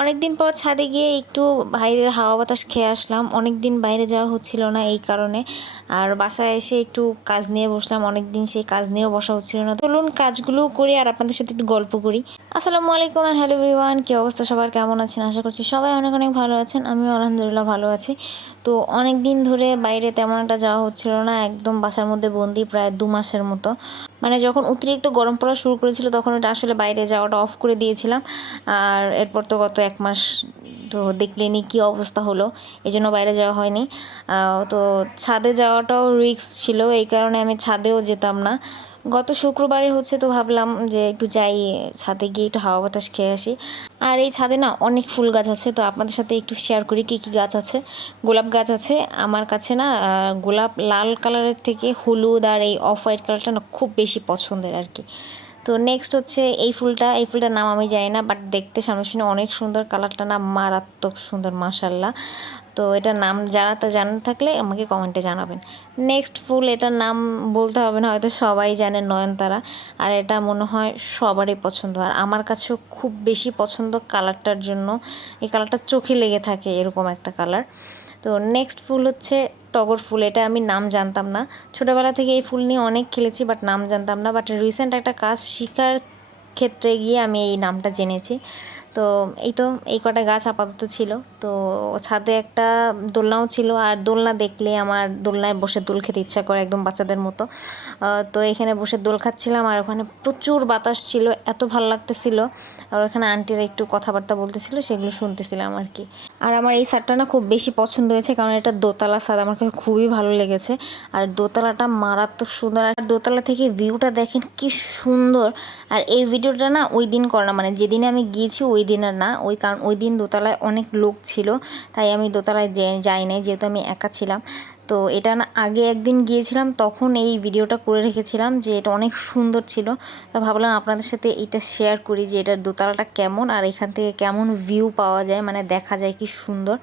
অনেক দিন পর ছাদে গিয়ে একটু বাইরের হাওয়া বাতাস খেয়ে আসলাম। অনেক দিন বাইরে যাওয়া হচ্ছিল না এই কারণে। আর বাসায় এসে একটু কাজ নিয়ে বসলাম, অনেক দিন সেই কাজ নিয়েও বসা হচ্ছিল না। চলুন কাজগুলো করি আর আপনাদের সাথে একটু গল্প করি। আসসালামু আলাইকুম আর হ্যালো এভরিওয়ান, কী অবস্থা সবার, কেমন আছেন? আশা করছি সবাই অনেক অনেক ভালো আছেন। আমিও আলহামদুলিল্লাহ ভালো আছি। তো অনেক দিন ধরে বাইরে তেমন একটা যাওয়া হচ্ছিল না, একদম বাসার মধ্যে বন্দি প্রায় 2 মাসের মতো। মানে যখন অতিরিক্ত গরম পড়া শুরু করেছিল তখন ওটা আসলে বাইরে যাওয়াটা অফ করে দিয়েছিলাম। আর এরপর তো গত 1 মাস তো দেখলেনি কী অবস্থা হলো, এই জন্য বাইরে যাওয়া হয়নি। তো ছাদে যাওয়াটাও রিস্ক ছিল, এই কারণে আমি ছাদেও যেতাম না। গত শুক্রবারে হচ্ছে, তো ভাবলাম যে একটু যাই ছাদে গিয়ে একটু হাওয়া বাতাস খেয়ে আসি। আর এই ছাদে না অনেক ফুল গাছ আছে, তো আপনাদের সাথে একটু শেয়ার করি কী কী গাছ আছে। গোলাপ গাছ আছে আমার কাছে না, গোলাপ লাল কালারের থেকে হলুদ আর এই অফ হোয়াইট কালারটা না খুব বেশি পছন্দের আর কি। তো নেক্সট হচ্ছে এই ফুলটার নাম আমি জানি না, বাট দেখতে সামনে অনেক সুন্দর, কালারটা না মারাত্মক সুন্দর মাশাল্লাহ। তো এটার নাম জানা থাকলে আমাকে কমেন্টে জানাবেন। নেক্সট ফুল, এটার নাম বলতে হবে না, হয়তো সবাই জানে, নয়নতারা। আর এটা মনে হয় সবারই পছন্দ, আর আমার কাছেও খুব বেশি পছন্দ কালারটার জন্য। এই কালারটা চোখে লেগে থাকে, এরকম একটা কালার। তো নেক্সট ফুল হচ্ছে টগর ফুল। এটা আমি নাম জানতাম না, ছোটোবেলা থেকে এই ফুল নিয়ে অনেক খেলেছি, বাট নাম জানতাম না। বাট রিসেন্ট একটা কাজ শেখার ক্ষেত্রে গিয়ে আমি এই নামটা জেনেছি। তো এই কটা গাছ আপাতত ছিল। তো ছাদে একটা দোলনাও ছিল, আর দোলনা দেখলে আমার দোলনায় বসে দোল খেতে ইচ্ছা করে, একদম বাচ্চাদের মতো। তো এখানে বসে দোল খাচ্ছিলাম, আর ওখানে প্রচুর বাতাস ছিল, এত ভালো লাগতেছিল। আর ওখানে আন্টিরা একটু কথাবার্তা বলতেছিল, সেগুলো শুনতেছিলাম আর কি। আর আমার এই ছাদটা না খুব বেশি পছন্দ হয়েছে, কারণ এটা দোতলা ছাদ, আমার কাছে খুবই ভালো লেগেছে। আর দোতলাটা মারাত্মক সুন্দর, আর দোতলা থেকে ভিউটা দেখেন কি সুন্দর। আর এই ভিডিওটা না ওই দিন করা, মানে যেদিনে আমি গিয়েছি ওই দিন আর না, কারণ ওই দিন দোতলায় অনেক লোক ছিল, তাই আমি দোতলায় যাই নাই, যেহেতু আমি একা ছিলাম। তো এটা না আগে একদিন গিয়েছিলাম, তখন এই ভিডিওটা করে রেখেছিলাম, যে এটা অনেক সুন্দর ছিল। তো ভাবলাম আপনাদের সাথে এটা শেয়ার করি, যে এটার দোতলাটা কেমন আর এখান থেকে কেমন ভিউ পাওয়া যায়, মানে দেখা যায় কি সুন্দর।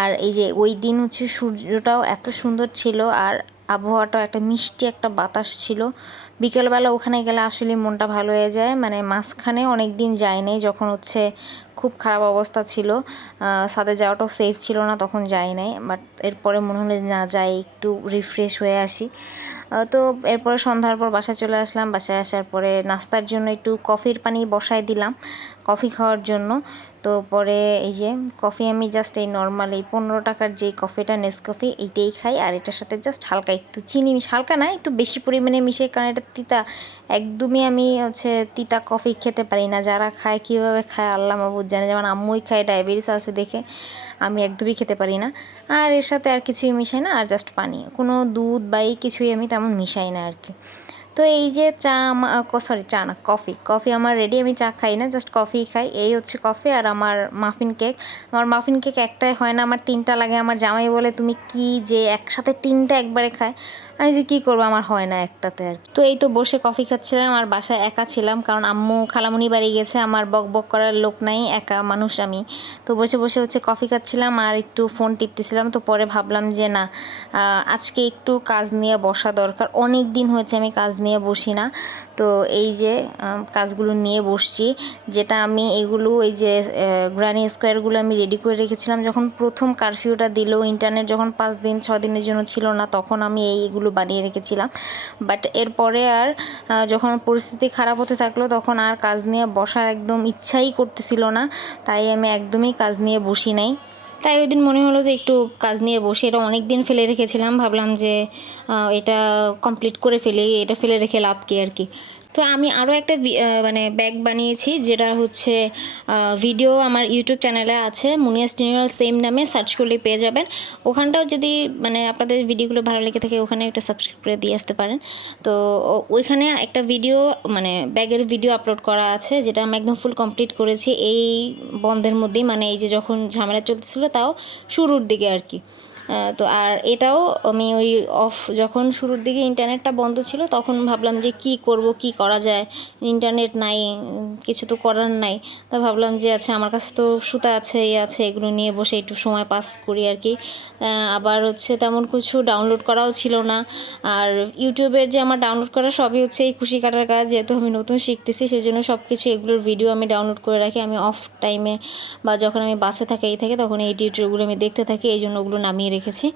আর এই যে ওই দিন হচ্ছে সূর্যটাও এত সুন্দর ছিল, আর আবহাওয়াটাও একটা মিষ্টি একটা বাতাস ছিল। বিকেলবেলা ওখানে গেলে আসলে মনটা ভালো হয়ে যায়। মানে মাঝখানে অনেক দিন যায় নাই, যখন হচ্ছে খুব খারাপ অবস্থা ছিল, ছাদে যাওয়াটাও সেফ ছিল না, তখন যাই নাই। বাট এরপরে মনে হলো না, যাই একটু রিফ্রেশ হয়ে আসি। তো এরপরে সন্ধ্যার পর বাসায় চলে আসলাম। বাসায় আসার পরে নাস্তার জন্য একটু কফির পানি বসায় দিলাম, কফি খাওয়ার জন্য। তো পরে এই যে কফি আমি জাস্ট এই নর্মাল এই 15 টাকার যেই কফিটা, নেসকফি, এইটাই খাই। আর এটার সাথে জাস্ট হালকা একটু চিনি হালকা না, একটু বেশি পরিমাণে মিশিয়ে, কারণ এটা তিতা। একদমই আমি হচ্ছে তিতা কফি খেতে পারি না। যারা খায় কীভাবে খায় আল্লাহ মাবুদ জানে, যেমন আম্মুই খায়, ডায়াবেটিস আছে দেখে, আমি একদমই খেতে পারি না। আর এর সাথে আর কিছুই মিশাই না, আর জাস্ট পানি, কোনো দুধ বা এই কিছুই আমি তেমন মিশাই না আর কি। তো এই যে চা না, কফি আমার রেডি। আমি চা খাই না, জাস্ট কফি খাই। এই হচ্ছে কফি, আর আমার মাফিন কেক। আমার মাফিন কেক একটাই হয় না, আমার 3টা লাগে। আমার জামাই বলে, তুমি কি যে একসাথে 3টা একবারে খায়? আমি যে কী করবো, আমার হয় না একটাতে আর কি। তো এই তো বসে কফি খাচ্ছিলাম, আর বাসায় একা ছিলাম, কারণ আম্মু খালামুনি বাড়ি গেছে, আমার বক বক করার লোক নাই, একা মানুষ আমি। তো বসে বসে হচ্ছে কফি খাচ্ছিলাম আর একটু ফোন টিপতেছিলাম। তো পরে ভাবলাম যে না, আজকে একটু কাজ নিয়ে বসা দরকার, অনেক দিন হয়েছে আমি কাজ নিয়ে বসি না। তো এই যে কাজগুলো নিয়ে বসছি, যেটা আমি এগুলো এই যে গ্রানি স্কোয়ারগুলো আমি রেডি করে রেখেছিলাম, যখন প্রথম কারফিউটা দিল, ইন্টারনেট যখন 5 দিন 6 দিনের জন্য ছিল না, তখন আমি এইগুলো বানিয়ে রেখেছিলাম। বাট এরপরে আর যখন পরিস্থিতি খারাপ হতে থাকলো, তখন আর কাজ নিয়ে বসার একদম ইচ্ছাই করতেছিল না, তাই আমি একদমই কাজ নিয়ে বসি নাই। তাই ওই দিন মনে হলো যে একটু কাজ নিয়ে বসে, এটা অনেক দিন ফেলে রেখেছিলাম, ভাবলাম যে এটা কমপ্লিট করে ফেলি, এটা ফেলে রেখে লাভ কি আর কি। তো আমি আরও একটা মানে ব্যাগ বানিয়েছি, যেটা হচ্ছে ভিডিও আমার ইউটিউব চ্যানেলে আছে, মুনিয়াস টিউটোরিয়াল সেম নামে সার্চ করলে পেয়ে যাবেন। ওখানটাও যদি মানে আপনাদের ভিডিওগুলো ভালো লেগে থাকে, ওখানে একটা সাবস্ক্রাইব করে দিয়ে আসতে পারেন। তো ওইখানে একটা ভিডিও, মানে ব্যাগের ভিডিও আপলোড করা আছে, যেটা আমি একদম ফুল কমপ্লিট করেছি এই বন্ধের মধ্যেই, মানে এই যে যখন ঝামেলা চলতেছিল, তাও শুরুর দিকে আর কি। তো আর এটাও আমি ওই যখন শুরুর দিকে ইন্টারনেটটা বন্ধ ছিল তখন ভাবলাম যে কি করব, কি করা যায়, ইন্টারনেট নাই, কিছু তো করার নাই। তা ভাবলাম যে আচ্ছা আমার কাছে তো সুতা আছে, আছে, এগুলো নিয়ে বসে একটু সময় পাস করি আর কি। আবার হচ্ছে তেমন কিছু ডাউনলোড করাও ছিল না। আর ইউটিউবের যে আমার ডাউনলোড করা সবই হচ্ছে এই কুশি কাটার কাজ, যেহেতু আমি নতুন শিখতেছি সেজন্য সব কিছু এগুলোর ভিডিও আমি ডাউনলোড করে রাখি। আমি অফ টাইমে বা যখন আমি বাসে থাকি তখন এই টিউটোরিয়ালগুলো আমি দেখতে থাকি, এই জন্য ওগুলো নামিয়ে রেখেছি।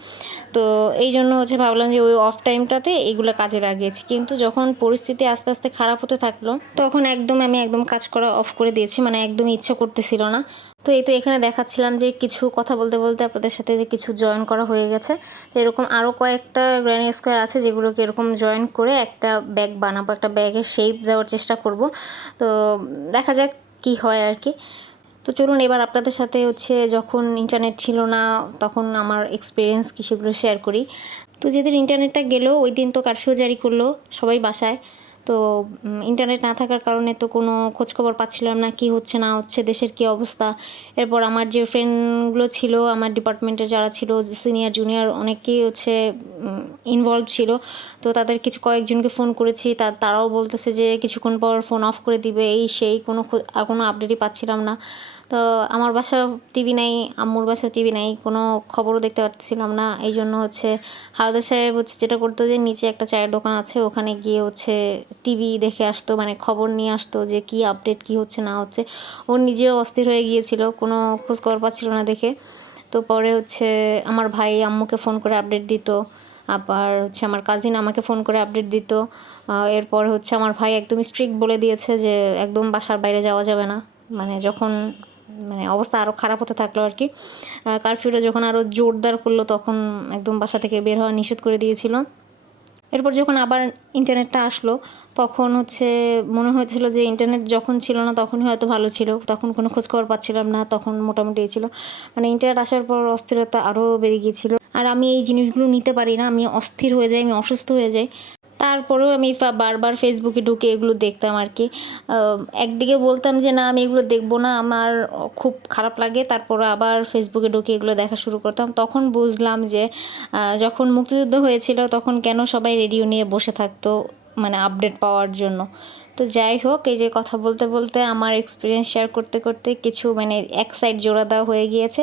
তো এই জন্য হচ্ছে ভাবলাম যে ওই অফ টাইমটাতে এইগুলো কাজে লাগিয়েছি। কিন্তু যখন পরিস্থিতি আস্তে আস্তে খারাপ হতে থাকলো তখন আমি একদম কাজ করা অফ করে দিয়েছি, মানে একদম ইচ্ছা করতেছিল না। তো এই তো এখানে দেখাচ্ছিলাম যে কিছু কথা বলতে বলতে আপনাদের সাথে যে কিছু জয়েন করা হয়ে গেছে। তো এরকম আরও কয়েকটা গ্র্যানি স্কোয়ার আছে যেগুলোকে এরকম জয়েন করে একটা ব্যাগ বানাবো, একটা ব্যাগের শেপ দেওয়ার চেষ্টা করব। তো দেখা যাক কি হয় আর কি। তো চলুন এবার আপনাদের সাথে হচ্ছে যখন ইন্টারনেট ছিল না তখন আমার এক্সপিরিয়েন্স কি সেগুলো শেয়ার করি। তো যেদিন ইন্টারনেটটা গেলো ওই দিন তো কারফিউ জারি করলো সবাই বাসায়। তো ইন্টারনেট না থাকার কারণে তো কোনো খোঁজখবর পাচ্ছিলাম না কি হচ্ছে না হচ্ছে, দেশের কী অবস্থা। এরপর আমার যে ফ্রেন্ডগুলো ছিল আমার ডিপার্টমেন্টের যারা ছিল, সিনিয়র জুনিয়র অনেকেই হচ্ছে ইনভলভ ছিল। তো তাদের কয়েকজনকে ফোন করেছি, তারাও বলতেছে যে কিছুক্ষণ পর ফোন অফ করে দিবে, এই সেই কোনো আপডেটই পাচ্ছিলাম না। তো আমার বাসায় টিভি নাই, আম্মুর বাসায় টিভি নাই, কোনো খবরও দেখতে পাচ্ছিলাম না। এই জন্য হচ্ছে হায়দার সাহেব হচ্ছে যেটা করতো যে নিচে একটা চায়ের দোকান আছে, ওখানে গিয়ে হচ্ছে টিভি দেখে আসতো, মানে খবর নিয়ে আসতো যে কী আপডেট কী হচ্ছে না হচ্ছে। ও নিজেও অস্থির হয়ে গিয়েছিল, কোনো খোঁজখবর পাচ্ছিল না দেখে। তো পরে হচ্ছে আমার ভাই আম্মুকে ফোন করে আপডেট দিত, আবার হচ্ছে আমার কাজিন আমাকে ফোন করে আপডেট দিত। এরপর হচ্ছে আমার ভাই একদম স্ট্রিক্ট বলে দিয়েছে যে একদম বাসার বাইরে যাওয়া যাবে না, মানে যখন অবস্থা আরও খারাপ হতে থাকলো আর কি। কারফিউটা যখন আরও জোরদার করলো তখন একদম বাসা থেকে বের হওয়া নিষেধ করে দিয়েছিল। এরপর যখন আবার ইন্টারনেটটা আসলো তখন হচ্ছে মনে হয়েছিল যে ইন্টারনেট যখন ছিল না তখনই হয়তো ভালো ছিল, তখন কোনো খোঁজখবর পাচ্ছিলাম না, তখন মোটামুটি ছিল। মানে ইন্টারনেট আসার পর অস্থিরতা আরও বেড়ে গিয়েছিল। আর আমি এই জিনিসগুলো নিতে পারি না, আমি অস্থির হয়ে যাই, আমি অসুস্থ হয়ে যাই। তারপরেও আমি বারবার ফেসবুকে ঢুকে এগুলো দেখতাম আর কি। একদিকে বলতাম যে না আমি এগুলো দেখবো না, আমার খুব খারাপ লাগে, তারপরে আবার ফেসবুকে ঢুকে এগুলো দেখা শুরু করতাম। তখন বুঝলাম যে যখন মুক্তিযুদ্ধ হয়েছিল তখন কেন সবাই রেডিও নিয়ে বসে থাকতো, মানে আপডেট পাওয়ার জন্য। তো যাই হোক, এই যে কথা বলতে বলতে আমার এক্সপিরিয়েন্স শেয়ার করতে করতে কিছু এক সাইড জোড়া দেওয়া হয়ে গিয়েছে,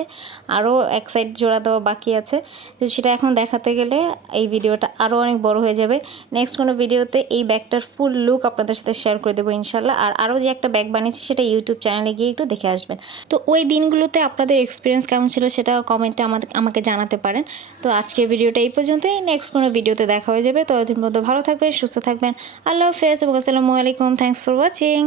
আরও এক সাইড জোড়া দেওয়া বাকি আছে। তো সেটা এখন দেখাতে গেলে এই ভিডিওটা আরও অনেক বড় হয়ে যাবে। নেক্সট কোনো ভিডিওতে এই ব্যাগটার ফুল লুক আপনাদের সাথে শেয়ার করে দেবো ইনশাল্লাহ। আর আরও যে একটা ব্যাগ বানিয়েছি সেটা ইউটিউব চ্যানেলে গিয়ে একটু দেখে আসবেন। তো ওই দিনগুলোতে আপনাদের এক্সপিরিয়েন্স কেমন ছিল সেটা কমেন্টে আমাকে জানাতে পারেন। তো আজকের ভিডিওটা এই পর্যন্তই, নেক্সট কোনো ভিডিওতে দেখা হয়ে যাবে। ততদিন পর্যন্ত ভালো থাকবেন, সুস্থ থাকবেন। আল্লাহ হাফেজ এবং আসসালামু আলাইকুম। Thanks for watching.